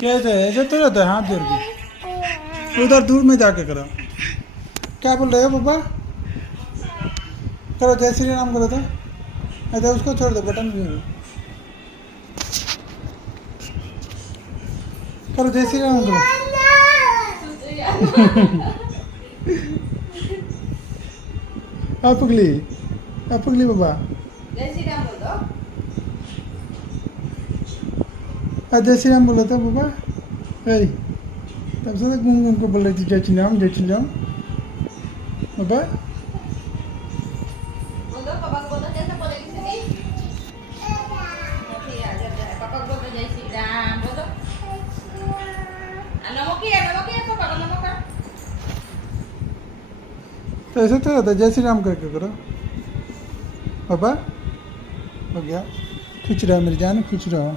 कैसे ऐसे तो रहता है हाथ जोड़ के उधर दूर में जाके करो क्या बोल रहे हो पापा करो जय श्री राम करो तो अच्छा उसको छोड़ दो बटन भी करो जय श्री राम करो अपगली बाबा जय श्री राम बोल दो। जय श्री राम बोलो तो बाबा तब से घूम को बोल रही थी जय श्री राम बाबा बोल दो पापा को बोल दो कैसे बोलेगी सही। पापा को बोल दो जय श्री राम बोल दो। नमो किया पापा को नमो कर। तो ऐसे तो रहता है जय श्री राम करके करो बाबा हो गया खुश रहो मेरी जान खुश रहो।